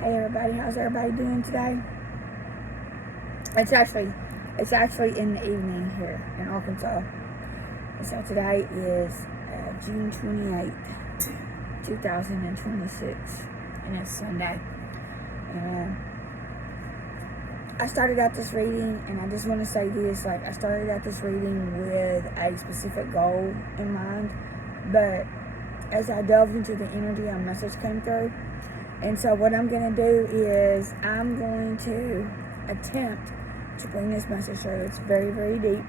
Hey everybody, how's everybody doing today? It's actually in the evening here in Arkansas. So today is June 28th, 2026, and it's Sunday. And I started out this reading, and I just want to say this, I started out this reading with a specific goal in mind, but as I delved into the energy, a message came through. And so what I'm going to do is I'm going to attempt to bring this message through. It's very, very deep.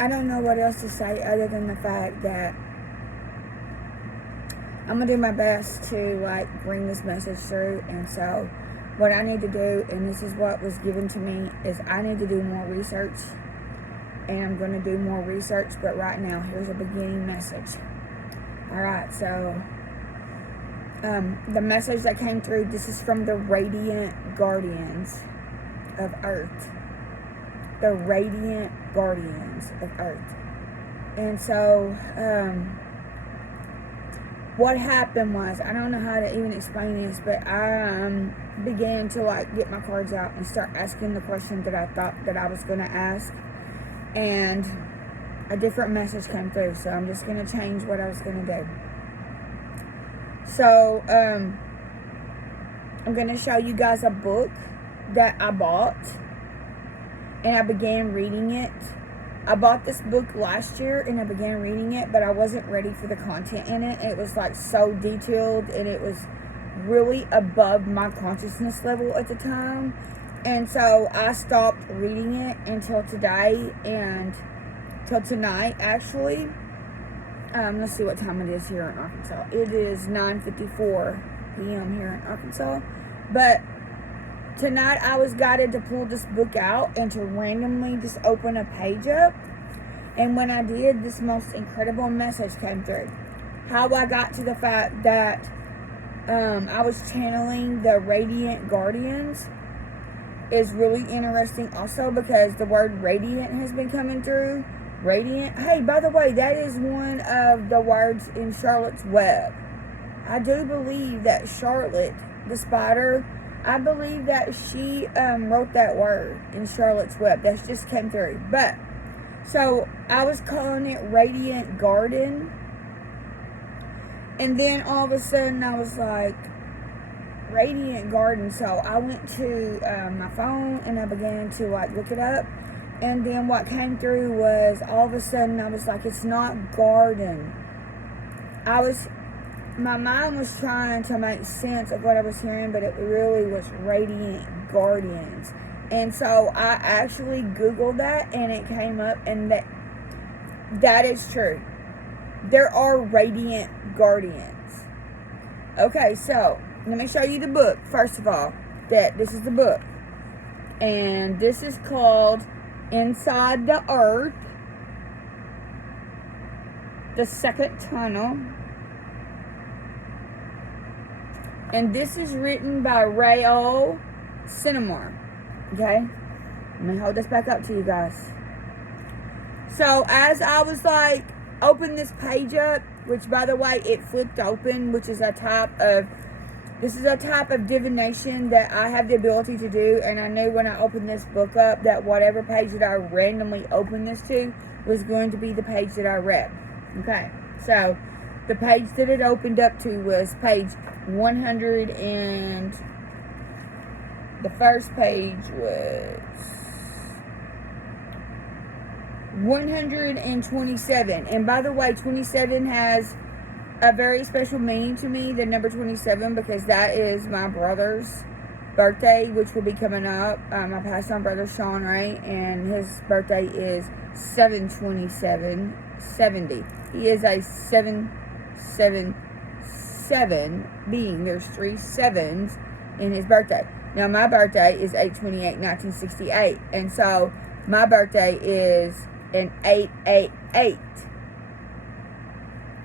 I don't know what else to say other than the fact that I'm going to do my best to bring this message through. And so what I need to do, and this is what was given to me, is I need to do more research. And I'm going to do more research. But right now, here's a beginning message. Alright, so the message that came through, this is from the Radiant Guardians of Earth. The Radiant Guardians of Earth. And so, what happened was, I don't know how to even explain this, but I began to get my cards out and start asking the questions that I thought that I was going to ask. And a different message came through, so I'm just going to change what I was going to do. So, I'm going to show you guys a book that I bought, and I began reading it. I bought this book last year, and I began reading it, but I wasn't ready for the content in it. It was, so detailed, and it was really above my consciousness level at the time. And so, I stopped reading it until today, and till tonight, actually. Let's see what time it is here in Arkansas. It is 9:54 p.m. here in Arkansas. But tonight I was guided to pull this book out and to randomly just open a page up. And when I did, this most incredible message came through. How I got to the fact that I was channeling the Radiant Guardians is really interesting also, because the word radiant has been coming through. Radiant. Hey, by the way, that is one of the words in Charlotte's Web. I do believe that Charlotte, the spider, I believe that she wrote that word in Charlotte's Web. That just came through. But, so, I was calling it Radiant Garden. And then all of a sudden I was like, Radiant Garden. So I went to my phone and I began to look it up. And then what came through was, all of a sudden, I was like, it's not garden. My mind was trying to make sense of what I was hearing, but it really was Radiant Guardians. And so I actually Googled that, and it came up, and that is true. There are Radiant Guardians. Okay, so, let me show you the book, first of all. This is the book. And this is called Inside the Earth, The Second Tunnel. And this is written by Rael Cinnamar. Okay? Let me hold this back up to you guys. So, as I was open this page up, which by the way, it flipped open, which is this is a type of divination that I have the ability to do, and I knew when I opened this book up that whatever page that I randomly opened this to was going to be the page that I read. Okay, so the page that it opened up to was page 100, and the first page was 127. And by the way, 27 has a very special meaning to me, the number 27, because that is my brother's birthday, which will be coming up. I passed on brother Sean Ray, and his birthday is 7/27/70. He is a 777 being. There's 3 sevens in his birthday. Now my birthday is 8/28/1968, and so my birthday is an 888.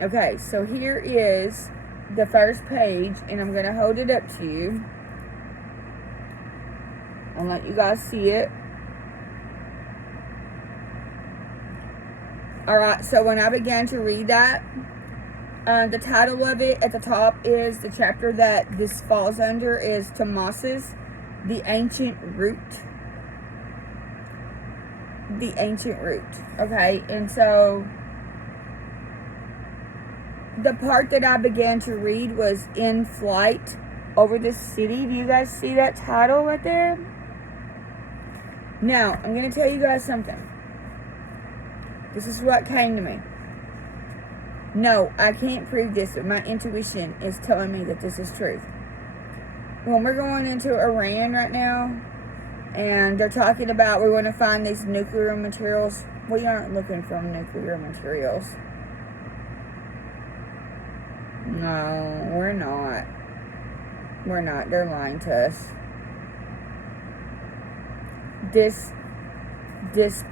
Okay, so here is the first page, and I'm going to hold it up to you. I'll let you guys see it. Alright, so when I began to read that, The title of it at the top is the chapter that this falls under is Tomas's The Ancient Root. The Ancient Root. Okay, and so the part that I began to read was In Flight Over the City. Do you guys see that title right there? Now, I'm going to tell you guys something. This is what came to me. No, I can't prove this, but my intuition is telling me that this is truth. When we're going into Iran right now, and they're talking about we want to find these nuclear materials, we aren't looking for nuclear materials. No, we're not. We're not. They're lying to us. This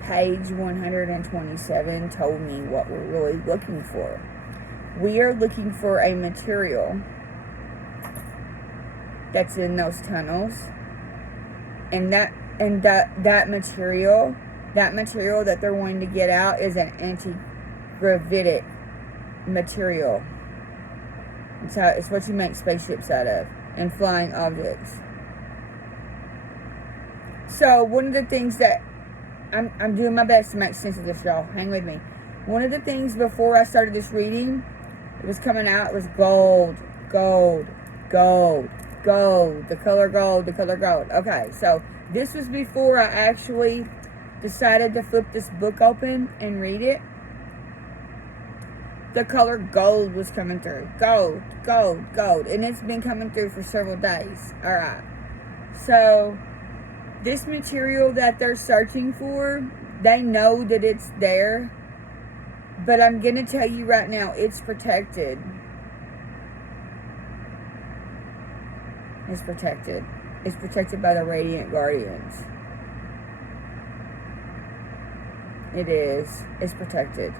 page 127 told me what we're really looking for. We are looking for a material that's in those tunnels, and that material that they're wanting to get out is an anti-gravitic material. It's what you make spaceships out of and flying objects. So one of the things that I'm doing my best to make sense of this, y'all. Hang with me. One of the things before I started this reading, it was coming out, it was gold, gold, gold, gold, the color gold, the color gold. Okay, so this was before I actually decided to flip this book open and read it. The color gold was coming through. Gold, gold, gold. And it's been coming through for several days. Alright. So this material that they're searching for, they know that it's there. But I'm going to tell you right now, it's protected. It's protected. It's protected by the Radiant Guardians. It is. It's protected.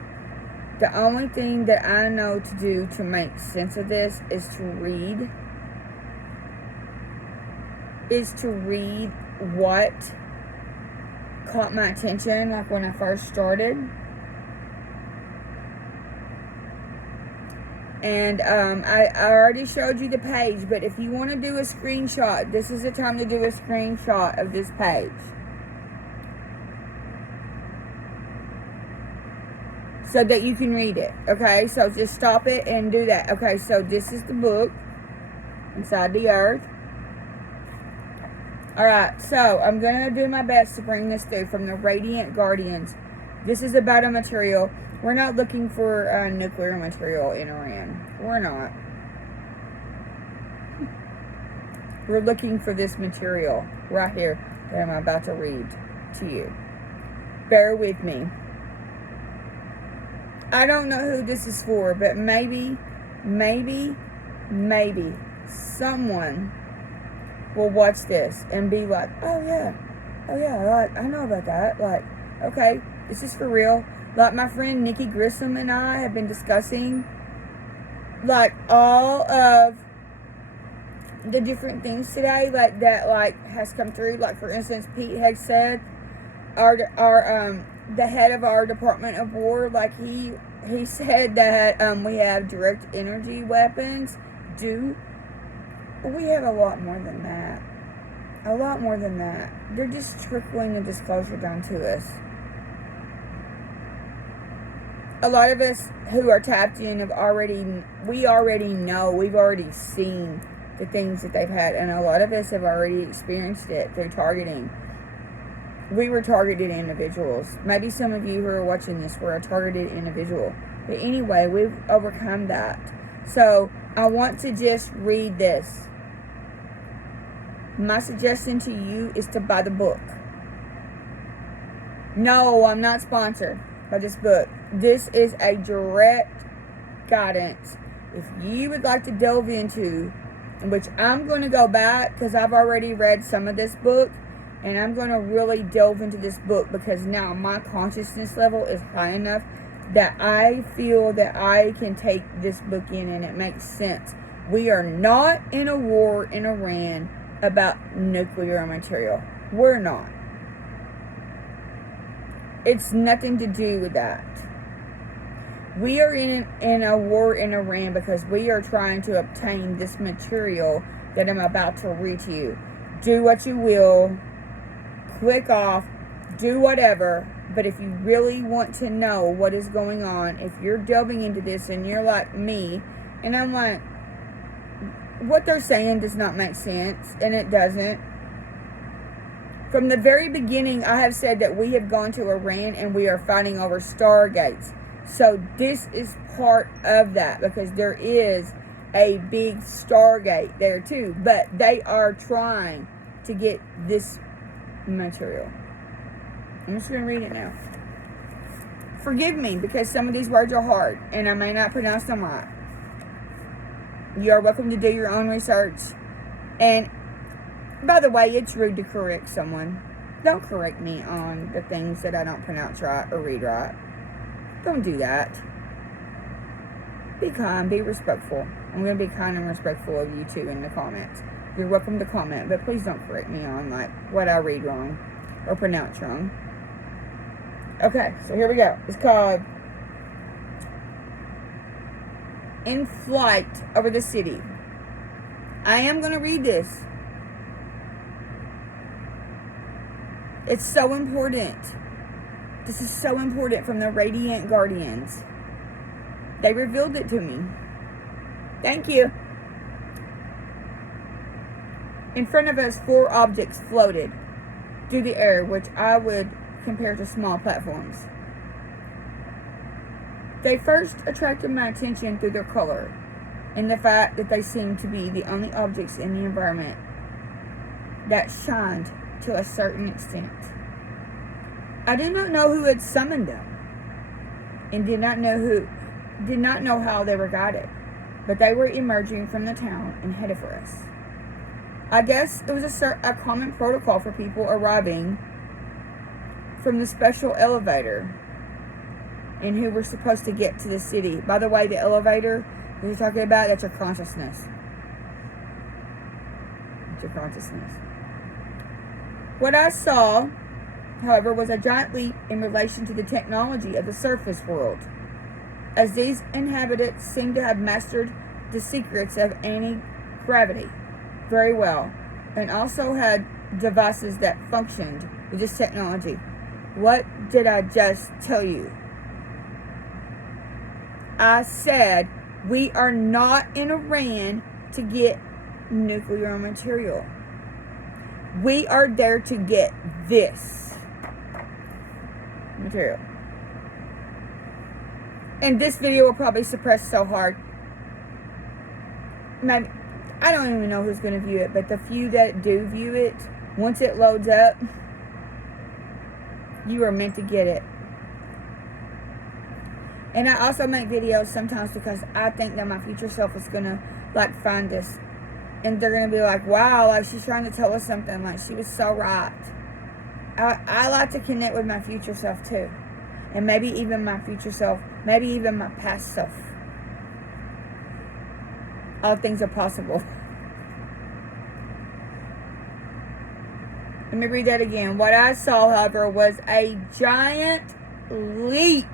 The only thing that I know to do to make sense of this is to read. What caught my attention, like when I first started. And I already showed you the page, but if you want to do a screenshot, this is the time to do a screenshot of this page. So that you can read it, okay? So just stop it and do that. Okay, so this is the book, Inside the Earth. Alright, so I'm going to do my best to bring this through from the Radiant Guardians. This is about a material. We're not looking for nuclear material in Iran. We're not. We're looking for this material right here that I'm about to read to you. Bear with me. I don't know who this is for, but maybe someone will watch this and be like, oh yeah, like, I know about that. Like, okay, this is for real. Like, my friend Nikki Grissom and I have been discussing, like, all of the different things today, like, that, like, has come through. Like, for instance, Pete has said, the head of our Department of War, like, he said that, we have direct energy weapons. We have a lot more than that. A lot more than that. They're just trickling the disclosure down to us. A lot of us who are tapped in we already know, we've already seen the things that they've had, and a lot of us have already experienced it through targeting. We were targeted individuals. Maybe some of you who are watching this were a targeted individual. But anyway, we've overcome that. So, I want to just read this. My suggestion to you is to buy the book. No, I'm not sponsored by this book. This is a direct guidance. If you would like to delve into, which I'm going to go back because I've already read some of this book, and I'm going to really delve into this book because now my consciousness level is high enough that I feel that I can take this book in and it makes sense. We are not in a war in Iran about nuclear material. We're not. It's nothing to do with that. We are in a war in Iran because we are trying to obtain this material that I'm about to read to you. Do what you will. Click off. Do whatever. But if you really want to know what is going on, if you're delving into this and you're like me, and I'm like, what they're saying does not make sense, and it doesn't. From the very beginning, I have said that we have gone to Iran and we are fighting over stargates. So this is part of that, because there is a big stargate there too. But they are trying to get this material. I'm just going to read it now. Forgive me, because some of these words are hard and I may not pronounce them right. You are welcome to do your own research. And by the way, it's rude to correct someone. Don't correct me on the things that I don't pronounce right or read right. Don't do that. Be kind, be respectful. I'm going to be kind and respectful of you too in the comments. You're welcome to comment, but please don't correct me on like what I read wrong or pronounce wrong. Okay, so here we go. It's called In Flight Over the City. I am going to read this. It's so important. This is so important from the Radiant Guardians. They revealed it to me. Thank you. In front of us, 4 objects floated through the air, which I would compare to small platforms. They first attracted my attention through their color and the fact that they seemed to be the only objects in the environment that shined to a certain extent. I did not know who had summoned them, and did not know how they were guided, but they were emerging from the town and headed for us. I guess it was a common protocol for people arriving from the special elevator and who were supposed to get to the city. By the way, the elevator that you're talking about, that's your consciousness. It's your consciousness. What I saw, however, was a giant leap in relation to the technology of the surface world, as these inhabitants seemed to have mastered the secrets of anti-gravity very well, and also had devices that functioned with this technology. What did I just tell you? I said we are not in Iran to get nuclear material. We are there to get this material. And this video will probably suppress so hard. Maybe, I don't even know who's going to view it, but the few that do view it, once it loads up, you are meant to get it. And I also make videos sometimes because I think that my future self is going to like find this. And they're going to be like, wow, like she's trying to tell us something. Like she was so right. I like to connect with my future self too. And maybe even my future self. Maybe even my past self. All things are possible. Let me read that again. What I saw, however, was a giant leap.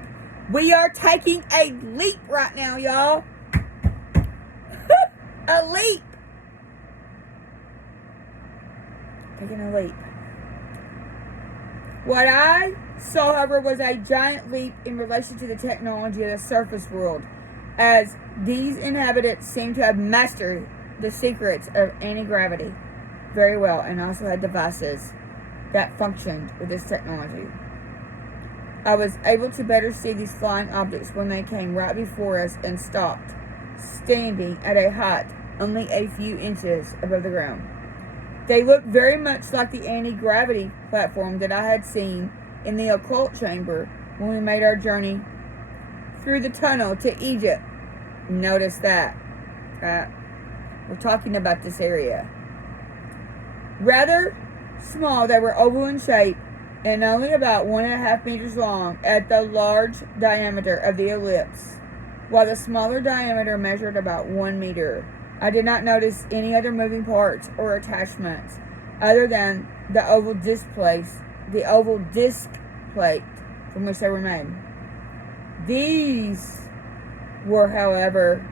We are taking a leap right now, y'all. A leap. Taking a leap. What I saw, however, was a giant leap in relation to the technology of the surface world, as these inhabitants seem to have mastered the secrets of anti-gravity very well, and also had devices that functioned with this technology. I was able to better see these flying objects when they came right before us and stopped, standing at a height only a few inches above the ground. They looked very much like the anti-gravity platform that I had seen in the occult chamber when we made our journey through the tunnel to Egypt. Notice that. We're talking about this area. Rather small, they were oval in shape and only about 1.5 meters long at the large diameter of the ellipse, while the smaller diameter measured about 1 meter. I did not notice any other moving parts or attachments other than the oval disc plate from which they were made. These were, however,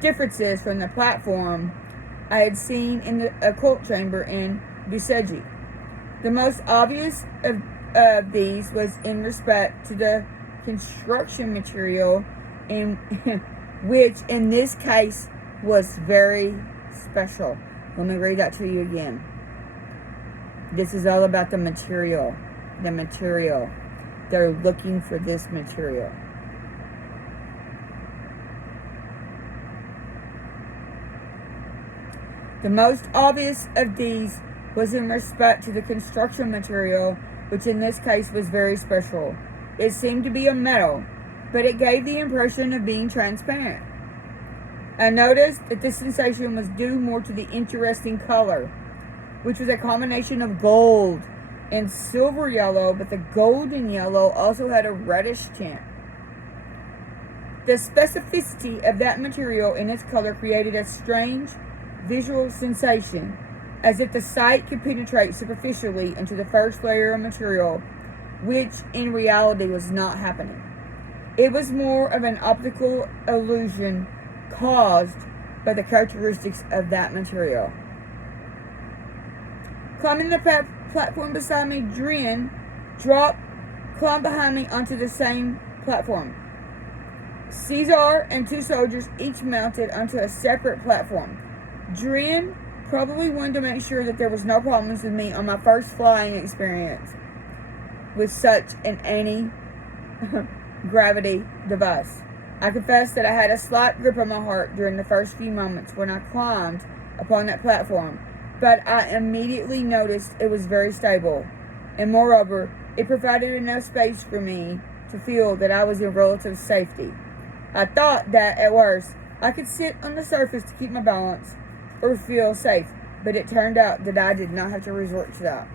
differences from the platform I had seen in the occult chamber in Buseji. The most obvious of these was in respect to the construction material, in which in this case was very special. Let me read that to you again. This is all about the material. The material. They're looking for this material. The most obvious of these was in respect to the construction material, which in this case was very special. It seemed to be a metal, but it gave the impression of being transparent. I noticed that this sensation was due more to the interesting color, which was a combination of gold and silver yellow, but the golden yellow also had a reddish tint. The specificity of that material and its color created a strange visual sensation, as if the sight could penetrate superficially into the first layer of material, which in reality was not happening. It was more of an optical illusion caused by the characteristics of that material. Climbing the platform beside me, Drian climbed behind me onto the same platform. Caesar and two soldiers each mounted onto a separate platform. Drian probably wanted to make sure that there was no problems with me on my first flying experience with such an anti-gravity device. I confess that I had a slight grip on my heart during the first few moments when I climbed upon that platform, but I immediately noticed it was very stable, and moreover, it provided enough space for me to feel that I was in relative safety. I thought that, at worst, I could sit on the surface to keep my balance or feel safe, but it turned out that I did not have to resort to that.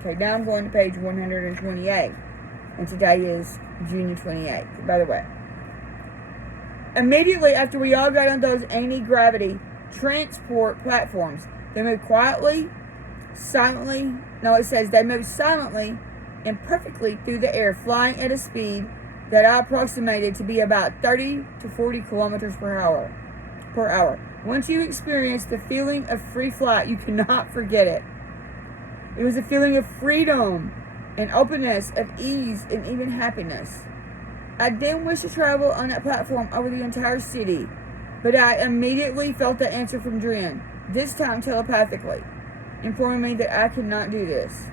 Okay, now I'm going to page 128, and today is June 28th, by the way. Immediately after we all got on those anti-gravity transport platforms, they moved quietly, silently, they moved silently and perfectly through the air, flying at a speed that I approximated to be about 30 to 40 kilometers per hour. Once you experience the feeling of free flight, you cannot forget it. It was a feeling of freedom and openness, of ease and even happiness. I didn't wish to travel on that platform over the entire city, but I immediately felt the answer from Drian, this time telepathically, informing me that I could not do this.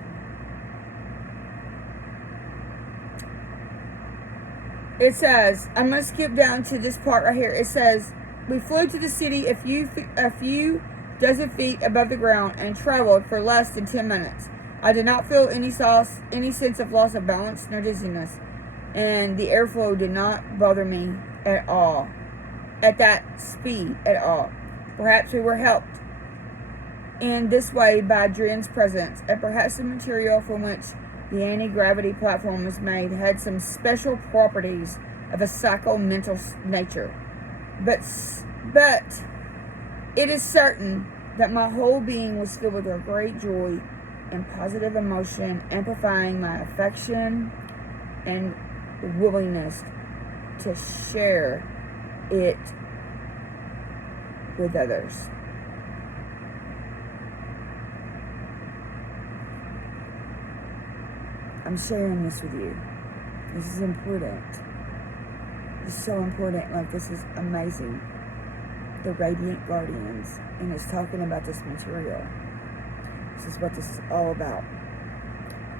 It says, I'm going to skip down to this part right here. It says, we flew to the city a few dozen feet above the ground and traveled for less than 10 minutes. I did not feel any sense of loss of balance nor dizziness, and the airflow did not bother me at all, at that speed at all. Perhaps we were helped in this way by Drian's presence, and perhaps the material from which the anti-gravity platform was made had some special properties of a psycho-mental nature. But it is certain that my whole being was filled with a great joy and positive emotion, amplifying my affection and willingness to share it with others. I'm sharing this with you. This is important. It's so important. Like, this is amazing. The Radiant Guardians, and it's talking about this material. This is what this is all about.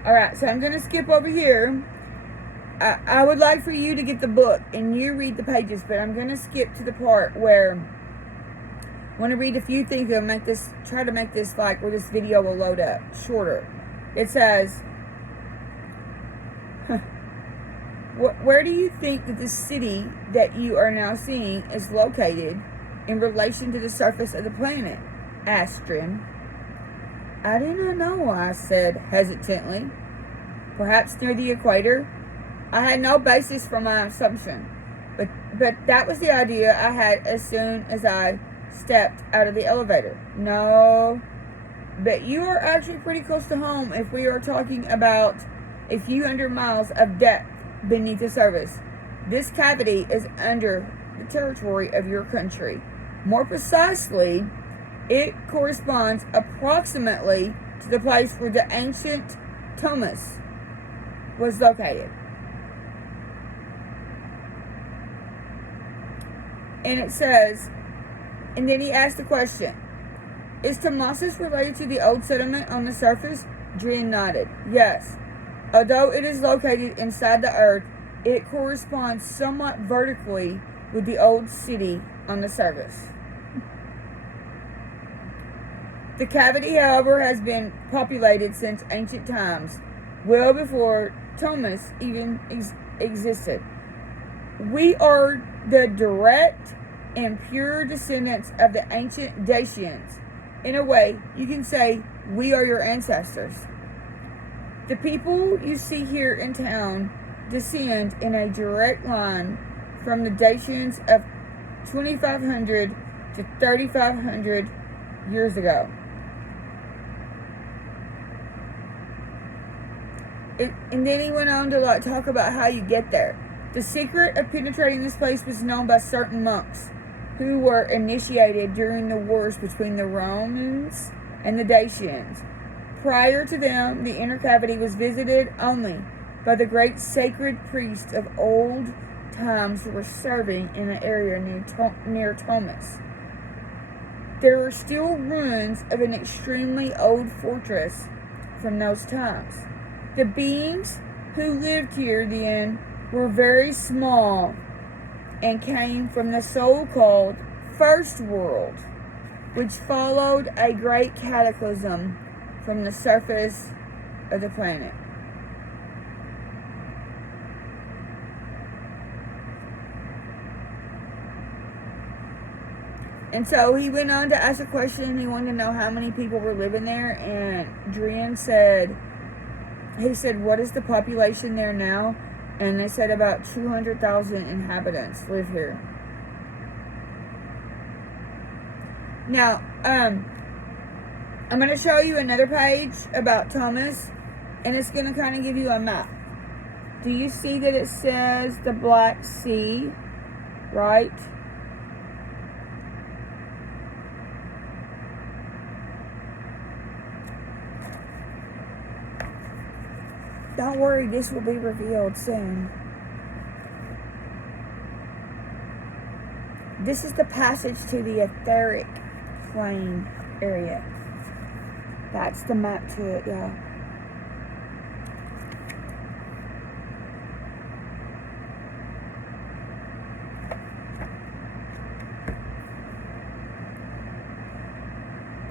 Alright, so I'm going to skip over here. I would like for you to get the book and you read the pages, but I'm going to skip to the part where I want to read a few things and try to make this like where this video will load up shorter. It says, where do you think that the city that you are now seeing is located in relation to the surface of the planet? Asked Drian. I do not know, I said hesitantly. Perhaps near the equator? I had no basis for my assumption, but that was the idea I had as soon as I stepped out of the elevator. No, but you are actually pretty close to home if we are talking about a few hundred miles of depth beneath the surface. This cavity is under the territory of your country. More precisely, it corresponds approximately to the place where the ancient Thomas was located. And it says, and then he asked the question, is Tomasis related to the old settlement on the surface? Drian nodded. Yes. Although it is located inside the earth, it corresponds somewhat vertically with the old city on the surface. The cavity, however, has been populated since ancient times, well before Thomas even existed. We are the direct and pure descendants of the ancient Dacians. In a way, you can say we are your ancestors. The people you see here in town descend in a direct line from the Dacians of 2,500 to 3,500 years ago. And then he went on to talk about how you get there. The secret of penetrating this place was known by certain monks who were initiated during the wars between the Romans and the Dacians. Prior to them, the inner cavity was visited only by the great sacred priests of old times who were serving in the area near Thomas. There are still ruins of an extremely old fortress from those times. The beings who lived here then were very small and came from the so-called First World, which followed a great cataclysm from the surface of the planet. And so he went on to ask a question. He wanted to know how many people were living there, and Drian said, what is the population there now? And they said about 200,000 inhabitants live here. Now, I'm going to show you another page about Thomas, and it's going to kind of give you a map. Do you see that it says the Black Sea, right? Don't worry, this will be revealed soon. This is the passage to the etheric plane area. That's the map to it, y'all.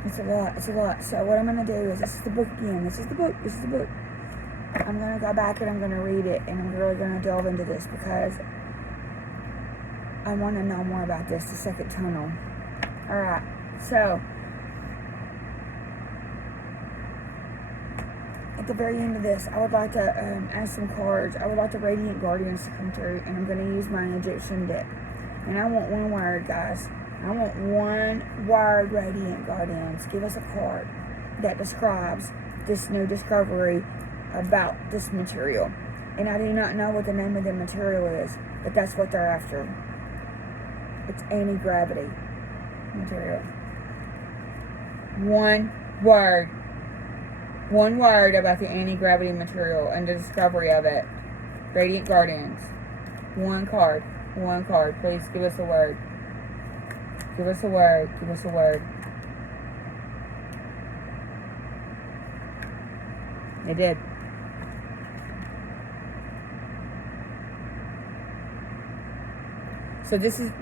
It's a lot. So what I'm going to do is, this is the book again. This is the book. I'm going to go back and I'm going to read it, and I'm really going to delve into this because I want to know more about this, the second tunnel. Alright, so at the very end of this, I would like to ask some cards. I would like the Radiant Guardians to come through, and I'm going to use my Egyptian deck. And I want one wired, guys. I want one wired Radiant Guardians. Give us a card that describes this new discovery about this material. And I do not know what the name of the material is, but that's what they're after. It's anti-gravity material. One word about the anti-gravity material and the discovery of it. Radiant Guardians. One card. Please give us a word. Give us a word. They did. So this is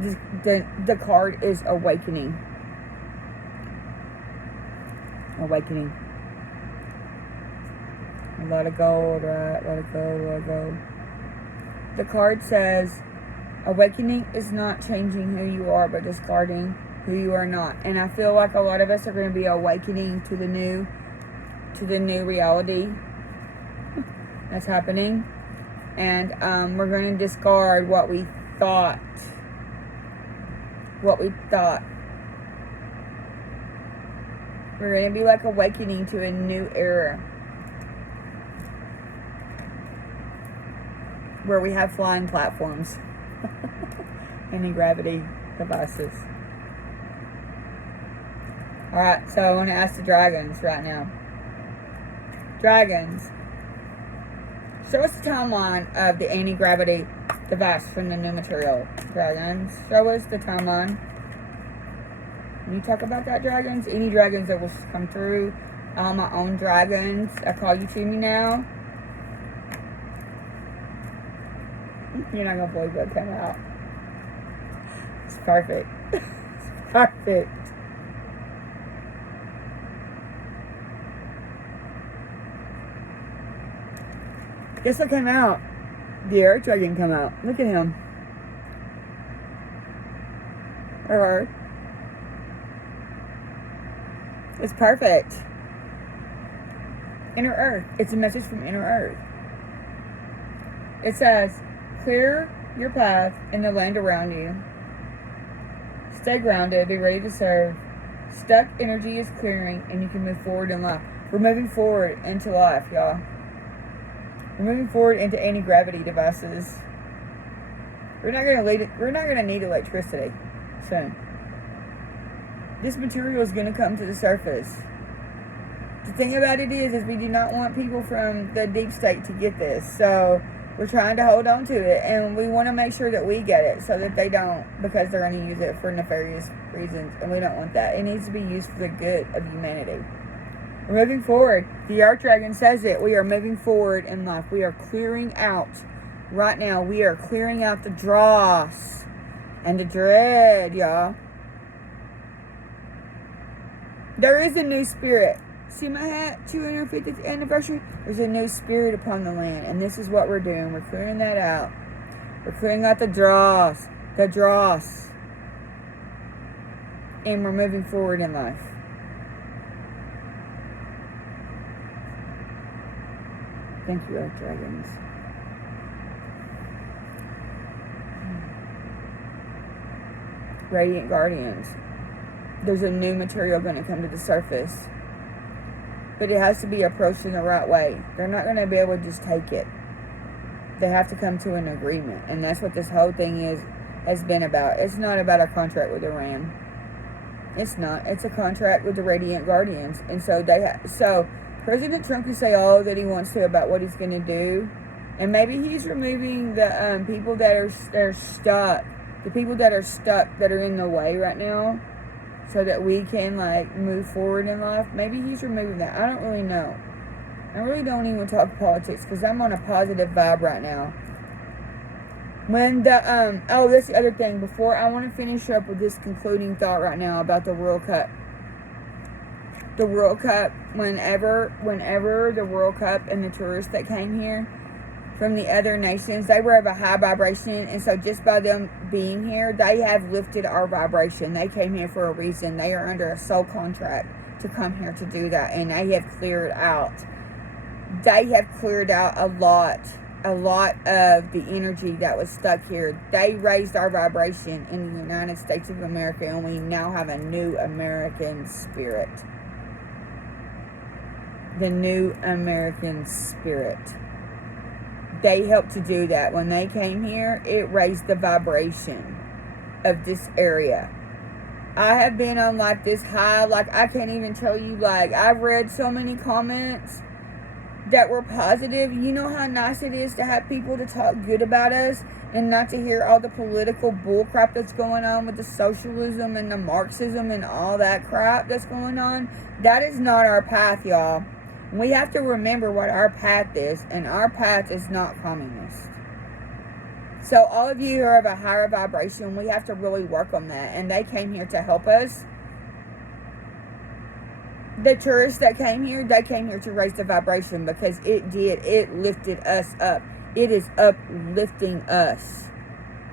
the card is awakening. Awakening. Let it go, right? Let it go. The card says, awakening is not changing who you are, but discarding who you are not. And I feel like a lot of us are going to be awakening to the new reality that's happening. And we're going to discard what we thought. We're going to be like awakening to a new era where we have flying platforms. anti-gravity devices. Alright, so I want to ask the dragons right now. Dragons, show us the timeline of the anti-gravity device from the new material. Dragons, show us the timeline. Can you talk about that, dragons? Any dragons that will come through? All my own dragons, I call you to me now. You're not going to believe what came out. It's perfect. It's perfect. Guess what came out? The air dragon came out. Look at him. Or her. It's perfect. Inner Earth. It's a message from Inner Earth. It says, clear your path in the land around you. Stay grounded. Be ready to serve. Stuck energy is clearing and you can move forward in life. We're moving forward into life, y'all. We're moving forward into anti-gravity devices. We're not gonna need electricity soon. This material is gonna come to the surface. The thing about it is we do not want people from the deep state to get this. So we're trying to hold on to it, and we want to make sure that we get it so that they don't, because they're going to use it for nefarious reasons, and we don't want that. It needs to be used for the good of humanity. We're moving forward. The Art Dragon says it. We are moving forward in life. We are clearing out. Right now, we are clearing out the dross and the dread, y'all. There is a new spirit. See my hat? 250th anniversary? There's a new spirit upon the land. And this is what we're doing. We're clearing that out. We're clearing out the dross. The dross. And we're moving forward in life. Thank you, Earth Dragons. Radiant Guardians. There's a new material going to come to the surface. But it has to be approached in the right way. They're not going to be able to just take it. They have to come to an agreement. And that's what this whole thing has been about. It's not about a contract with Iran. It's not. It's a contract with the Radiant Guardians. And so so President Trump can say all that he wants to about what he's going to do. And maybe he's removing the people that are stuck. The people that are stuck, that are in the way right now. So that we can, move forward in life. Maybe he's removing that. I don't really know. I really don't even talk politics because I'm on a positive vibe right now. When that's the other thing. Before, I want to finish up with this concluding thought right now about the World Cup. The World Cup, whenever the World Cup and the tourists that came here from the other nations, they were of a high vibration, and so just by them being here, they have lifted our vibration. They came here for a reason. They are under a soul contract to come here to do that, and they have cleared out. They have cleared out a lot of the energy that was stuck here. They raised our vibration in the United States of America, and we now have a new American spirit. The new American spirit. They helped to do that. When they came here, it raised the vibration of this area. I have been on this high, I can't even tell you, I've read so many comments that were positive. You know how nice it is to have people to talk good about us and not to hear all the political bullcrap that's going on with the socialism and the Marxism and all that crap that's going on. That is not our path, y'all. We have to remember what our path is, and our path is not communist. So all of you who are of a higher vibration, we have to really work on that, and they came here to help us. The tourists that came here, they came here to raise the vibration because it lifted us up. It is uplifting us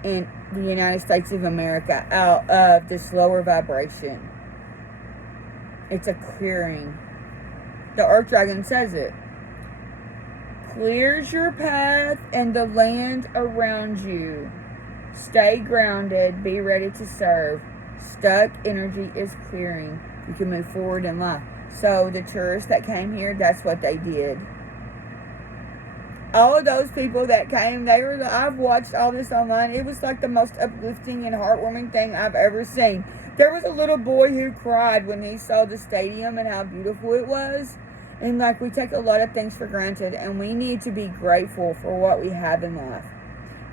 in the United States of America out of this lower vibration. It's a clearing. The Earth Dragon says it. Clears your path and the land around you. Stay grounded. Be ready to serve. Stuck energy is clearing. You can move forward in life. So the tourists that came here, that's what they did. all of those people that came, I've watched all this online. It was like the most uplifting and heartwarming thing I've ever seen. There was a little boy who cried when he saw the stadium and how beautiful it was. And like, we take a lot of things for granted, and we need to be grateful for what we have in life.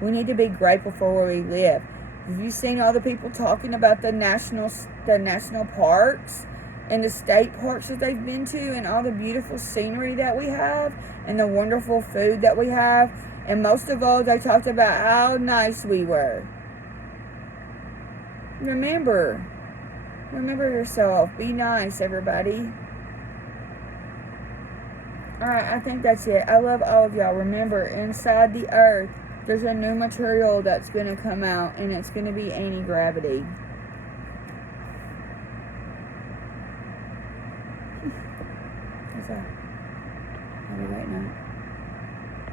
We need to be grateful for where we live. Have you seen all the people talking about the national parks and the state parks that they've been to, and all the beautiful scenery that we have, and the wonderful food that we have? And most of all, they talked about how nice we were. Remember yourself. Be nice, everybody. Alright, I think that's it. I love all of y'all. Remember, inside the earth, there's a new material that's going to come out, and it's going to be anti-gravity.